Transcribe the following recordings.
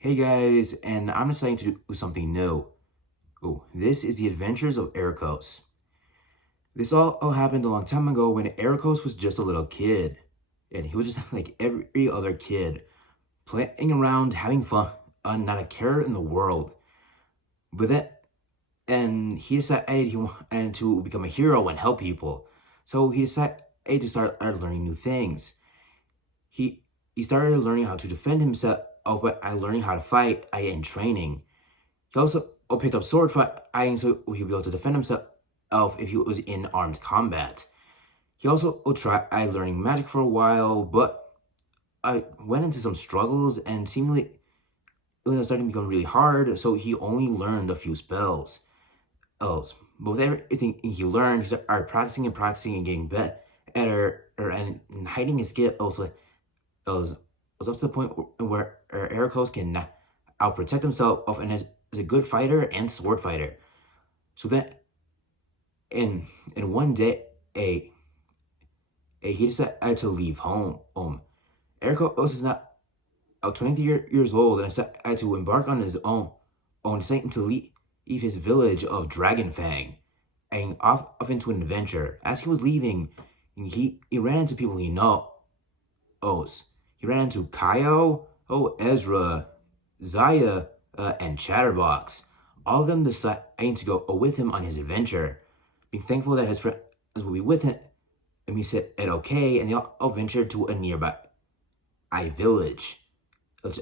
Hey guys, and I'm deciding to do something new. Oh, this is the Adventures of Aracos. This all happened a long time ago when Aracos was just a little kid. And he was just like every other kid, playing around, having fun, not a care in the world. But then, and he decided he wanted to become a hero and help people. So he decided to start learning new things. He he started learning how to defend himself by learning how to fight and training. He also picked up sword fighting so he'd be able to defend himself if he was in armed combat. He also tried learning magic for a while, but I went into some struggles and seemingly it was starting to become really hard, so he only learned a few spells. Else, but with everything he learned, he started practicing and practicing and getting better, and hiding his skills was up to the point where Aracos can now protect himself and is a good fighter and sword fighter. So then, in one day, he decided to leave home. Aracos is not 23 years old and decided to embark on his own deciding to leave his village of Dragon Fang and off into an adventure. As he was leaving, he ran into people he knows. He ran into Kaio, Ezra, Zaya, and Chatterbox. All of them deciding to go with him on his adventure. Being thankful that his friends will be with him, and he said okay, and they all ventured to a nearby village.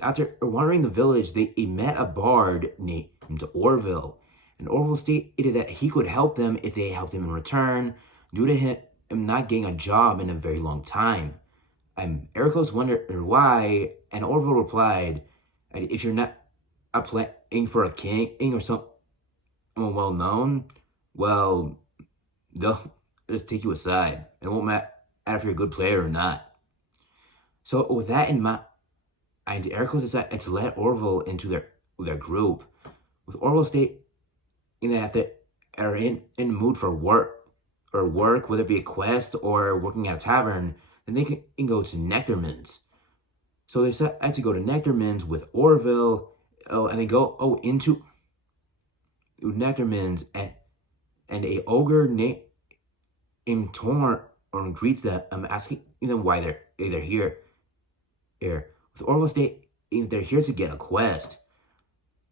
After wandering the village, they met a bard named Orville, and Orville stated that he could help them if they helped him in return, due to him not getting a job in a very long time. Aracos wondered why, and Orville replied, if you're not playing for a king or someone well known, well, they'll just take you aside. It won't matter if you're a good player or not. So with that in mind, Aracos decided to let Orville into their group. With Orville stating that if they are in the mood for work, whether it be a quest or working at a tavern, then they can go to nectarmans. So they decided to go to nectarmans with Orville, and they go into nectarmans, and a ogre named Torn greets them, asking them why they're here. With Orville stating they're here to get a quest.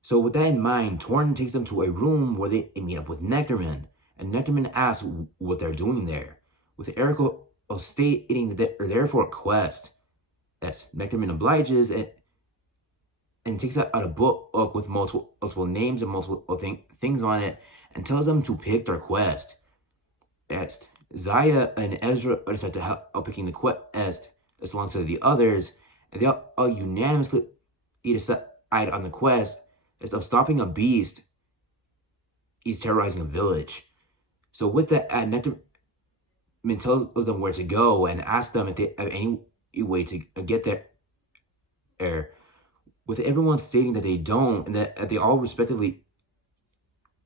So with that in mind, Torn takes them to a room where they meet up with Nectarman, and Nectarman asks what they're doing there, with Aracos stating that they're there for a quest. Yes, Nectarman obliges and takes out a book with multiple names and multiple things on it, and tells them to pick their quest. Yes, Zaya and Ezra decide to help picking the quest alongside the others, and they all unanimously decide on the quest of stopping a beast is terrorizing a village. So with that, Nectarman tells them where to go and asks them if they have any way to get there. With everyone stating that they don't, and that they all respectively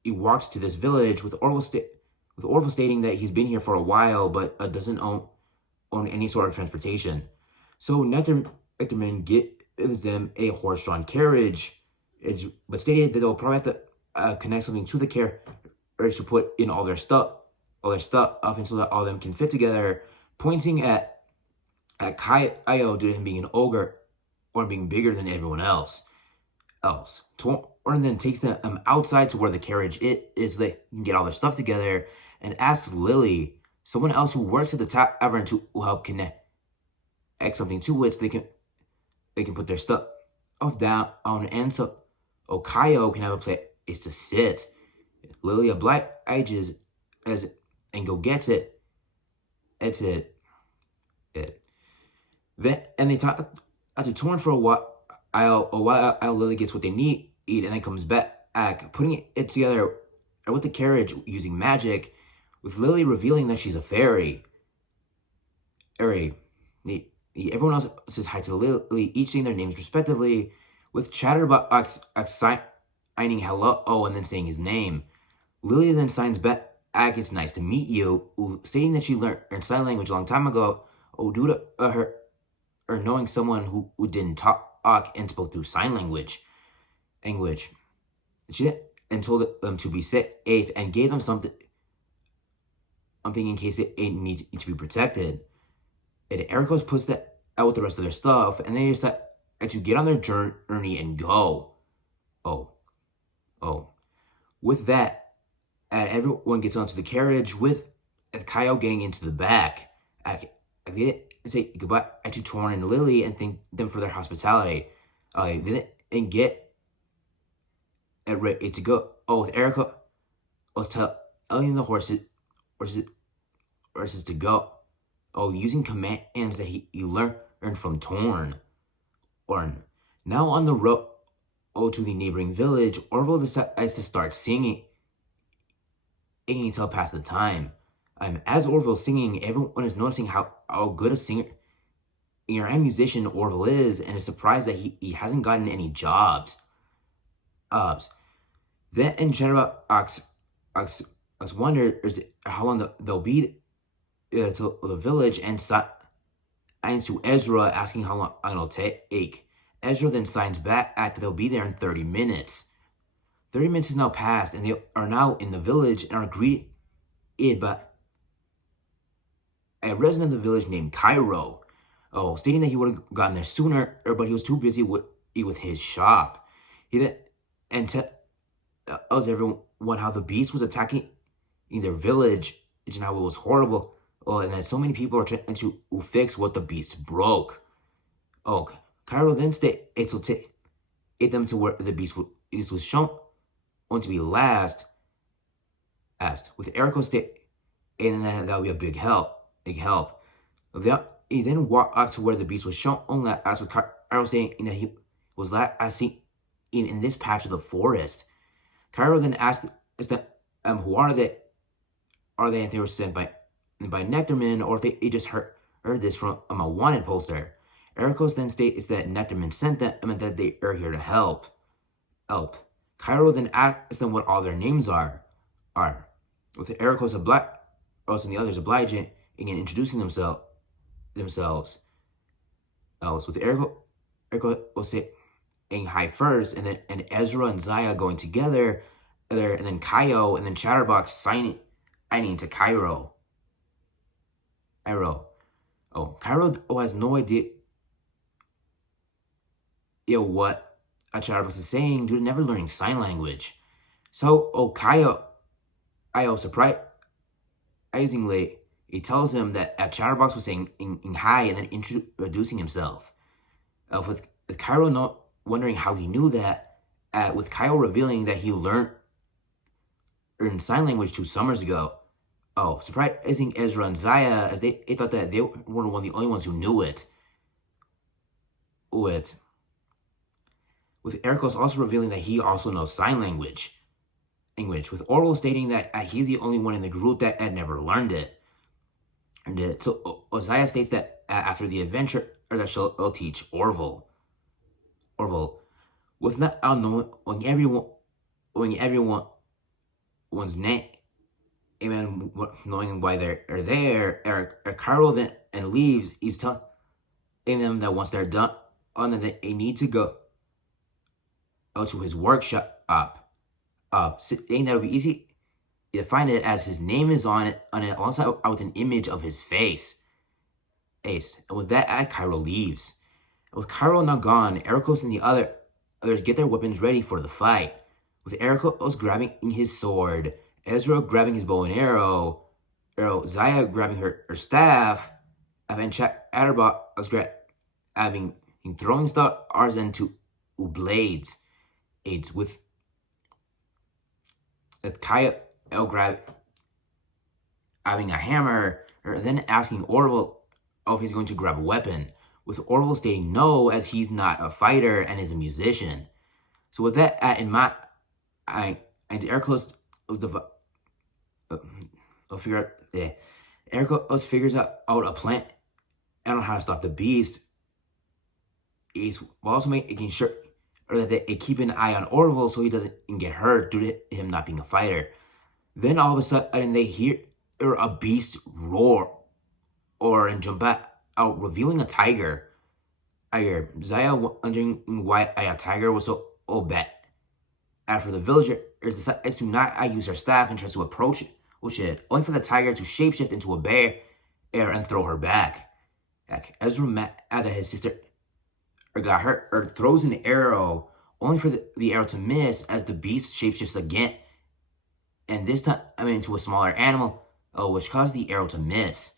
walks to this village, with Orville stating that he's been here for a while but doesn't own any sort of transportation. So Nectarman gives them a horse-drawn carriage, but stated that they'll probably have to connect something to the carriage to put in all their stuff, and so that all of them can fit together, pointing at Kaio due to him being an ogre or being bigger than everyone else. Torn then takes them outside to where the carriage is so they can get all their stuff together, and asks Lily, someone else who works at the tavern, to help connect something to it so they can put their stuff down, and so Kaio can have a place to sit. Lily obliges and go gets it. That's it. Then and they talk to Torn for a while. Lily gets what they need, and then comes back, putting it together with the carriage using magic, with Lily revealing that she's a fairy. Everyone else says hi to Lily, each saying their names respectively, with Chatterbox signing hello and then saying his name. Lily then signs back, it's nice to meet you, stating that she learned sign language a long time ago, due to her knowing someone who didn't talk and spoke through sign language. Language. She and told them to be safe and gave them something in case it needs to be protected. And Aracos puts that out with the rest of their stuff, and they decide to get on their journey and go. Oh, oh. With that, everyone gets onto the carriage with Kaio getting into the back. I say goodbye to Torn and Lily and thank them for their hospitality. Then get ready to go. Oh, with Erica, let's telling the horses to go. Oh, using commands that he learned from Torn. Now on the road to the neighboring village, Orville decides to start singing until past the time. As Orville's singing, everyone is noticing how good a singer and musician Orville is, and is surprised that he hasn't gotten any jobs. Then in general, Ox wonders how long they'll be to the village, and to Ezra asking how long it'll take. Ezra then signs back that they'll be there in 30 minutes. 30 minutes has now passed, and they are now in the village and are greeted by a resident of the village named Kaio, stating that he would have gotten there sooner, but he was too busy with his shop. He then tells everyone how the beast was attacking in their village and how it was horrible, and that so many people are trying to fix what the beast broke. Kaio then states to take them to where the beast was shown to be last, with Aracos state, and that would be a big help. He then walked out to where the beast was shown last, with Kaio saying that he was last seen in this patch of the forest. Kaio then asked who are they? Are they? If they were sent by nectarman, or if they just heard this from a wanted poster. Aracos then states that nectarman sent them and that they are here to help. Kaio then asks them what all their names are. With Aracos and the others obliging and introducing themselves. With Aracos saying hi first, and Ezra and Zaya going together, and then Kaio, and then Chatterbox signing to Kaio. Kaio has no idea what a Chatterbox is saying due to never learning sign language. So, Kaio, surprisingly, he tells him that Chatterbox was saying in hi and then introducing himself. With Kaio wondering how he knew that, with Kaio revealing that he learned sign language 2 summers ago. Surprising Ezra and Zaya, as they thought that they were one of the only ones who knew it. With Aracos also revealing that he also knows sign language. With Orville stating that he's the only one in the group that had never learned it. So Zaya states that after the adventure, that she'll teach Orville. With not knowing everyone's name, and knowing why they're there, Kaio then and leaves. He's telling them that once they're done, that they need to go to his workshop. Saying that it'll be easy to find it, as his name is on it alongside with an image of his face. And with that, Kaio leaves. With Kaio now gone, Aracos and the others get their weapons ready for the fight. With Aracos grabbing his sword, Ezra grabbing his bow and arrow, Zaya grabbing her staff, and Chatterbox grabbing throwing stars into blades. With Kaio grabbing a hammer, then asking Orville if he's going to grab a weapon, with Orville stating no, as he's not a fighter and is a musician. So with that in mind, Aracos Aracos figures out a plan on how to stop the beast. He's also making sure that they keep an eye on Orville so he doesn't get hurt due to him not being a fighter. Then all of a sudden they hear a beast roar and jump out, revealing a tiger. Zaya wondering why a tiger was so bad After the villager decides to not use her staff and tries to approach it, only for the tiger to shapeshift into a bear and throw her back. Ezra, mad that his sister got hurt, throws an arrow, only for the arrow to miss as the beast shapeshifts again, and this time into a smaller animal, which caused the arrow to miss.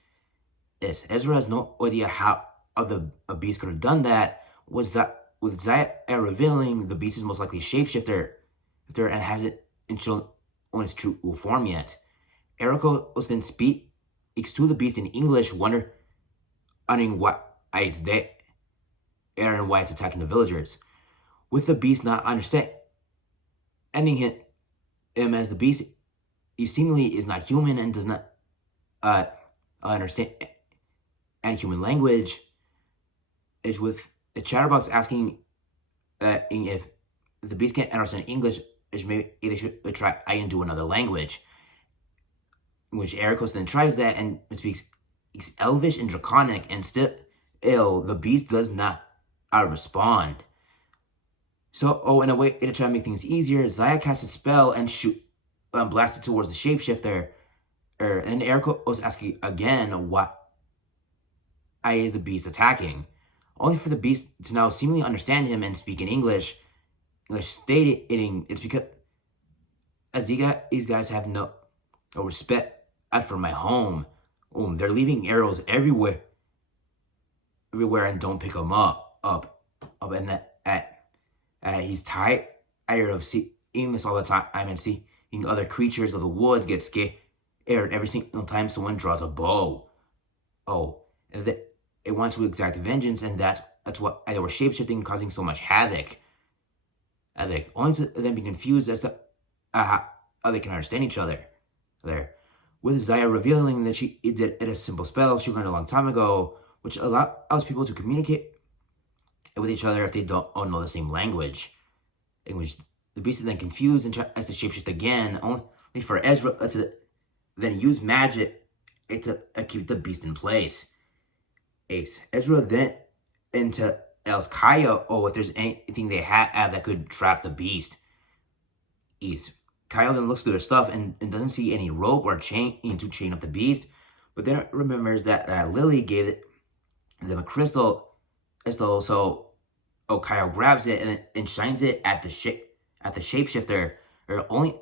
Ezra has no idea how a beast could have done that. Was that with Zaya revealing the beast is most likely a shapeshifter, and hasn't shown on its true form yet. Aracos then speaks to the beast in English, wondering why it's there and why it's attacking the villagers. With the beast not understanding him as the beast, he seemingly is not human and does not understand and human language, is with the chatterbox asking if the beast can't understand English, is maybe they should try and do another language. Which Aracos then tries that and speaks Elvish and Draconic, and still the beast does not respond. So, in a way to try to make things easier, Zaya casts a spell and blast it towards the shapeshifter. And Aracos was asking again what is the beast attacking, only for the beast to now seemingly understand him and speak in English stating it's because as these guys have no respect for my home. They're leaving arrows everywhere, and don't pick them up, and that he's tired of seeing this all the time and seeing other creatures of the woods get scared every single time someone draws a bow. And that it wants to exact vengeance, and that's what they were shapeshifting, causing so much havoc. Only to then be confused as to how they can understand each other. With Zaya revealing that she did a simple spell she learned a long time ago, which allows people to communicate with each other if they don't know the same language. In which the beast is then confused and tries to shapeshift again, only for Ezra to then use magic to keep the beast in place. Ezra then tells Kaio, if there's anything they have that could trap the beast. Kaio then looks through their stuff and doesn't see any rope or chain to chain up the beast, but then remembers that Lily gave them a crystal, so Kaio grabs it and shines it at the shapeshifter, or only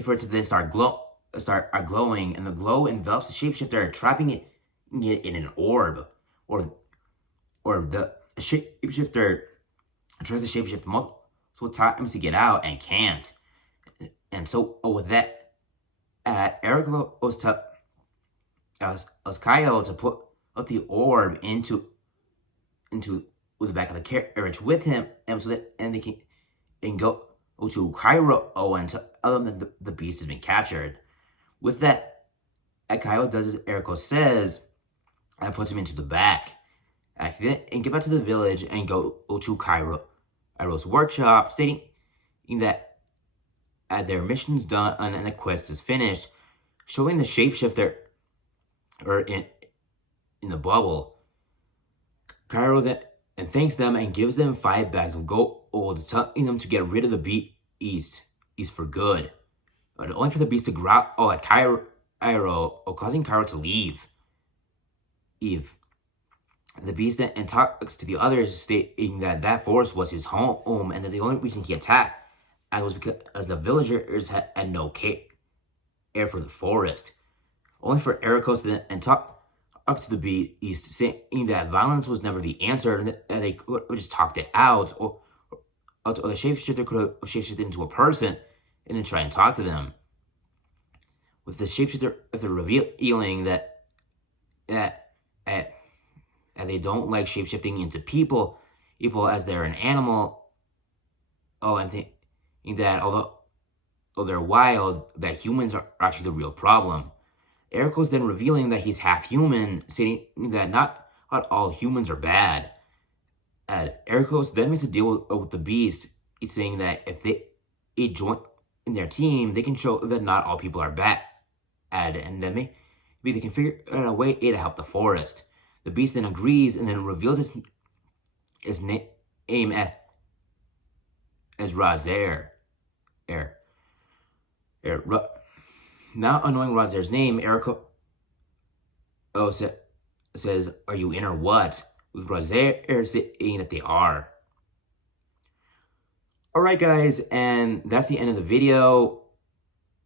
for it to then start glowing, and the glow envelops the shapeshifter, trapping it in an orb, or the shapeshifter tries to shapeshift multiple times to get out and can't. And so with that, Aracos tells Kaio to put the orb into the back of the carriage with him, and so that they can go to Cairo and tell them that the beast has been captured. With that, Kaio does as Aracos says and puts him into the back. And get back to the village and go to Cairo's workshop, stating that their mission's done and the quest is finished, showing the shapeshifter in the bubble. Kaio then thanks them and gives them 5 bags of gold, telling them to get rid of the beast for good, but only for the beast to growl at Kaio, causing Kaio to leave. The beast then talks to the others, stating that forest was his home, and that the only reason he attacked was because the villagers had no care for the forest. Only for Aracos to then talk to the beast, saying that violence was never the answer, and that they could just talked it out, or the shapeshifter could have shapeshifted into a person and then try and talk to them. With the shapeshifter revealing that they don't like shapeshifting into people as they're an animal. And think that although they're wild, that humans are actually the real problem. Aracos then revealing that he's half human, saying that not all humans are bad. And Aracos then makes a deal with the beast, saying that if they join in their team, they can show that not all people are bad, and then maybe they can figure out a way to help the forest. The beast then agrees and then reveals its name as Razer. Er, er, Ra- Not knowing Razer's name, Aracos says, "Are you in or what?" With Razer saying that they are. Alright guys, and that's the end of the video.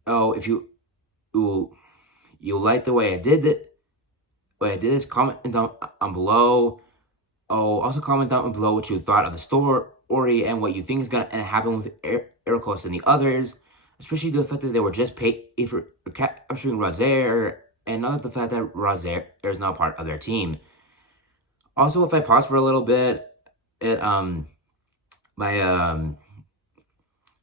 Oh, if you like the way I did this, comment down below. Oh, also comment down below what you thought of the story and what you think is gonna happen with Aracos and the others, especially the fact that they were just paid for capturing Razer, and not the fact that Razer is now part of their team. Also, if I pause for a little bit, it my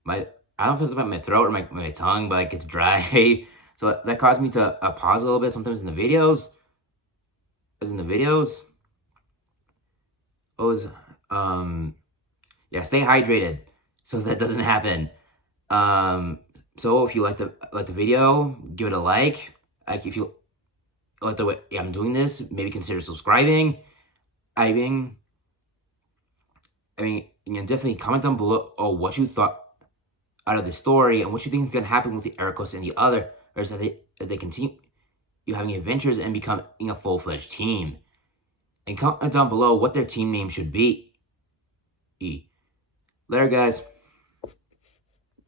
my I don't know if it's about my throat or my tongue, but like it's dry. So that caused me to pause a little bit sometimes in the videos. As in the videos, I was yeah, stay hydrated so that doesn't happen. So if you like the video, give it a like. Like if you like the way I'm doing this, maybe consider subscribing. I mean, you can definitely comment down below what you thought out of the story and what you think is gonna happen with the Aracos and the others as they continue having adventures and becoming a full-fledged team. And comment down below what their team name should be. Later, guys.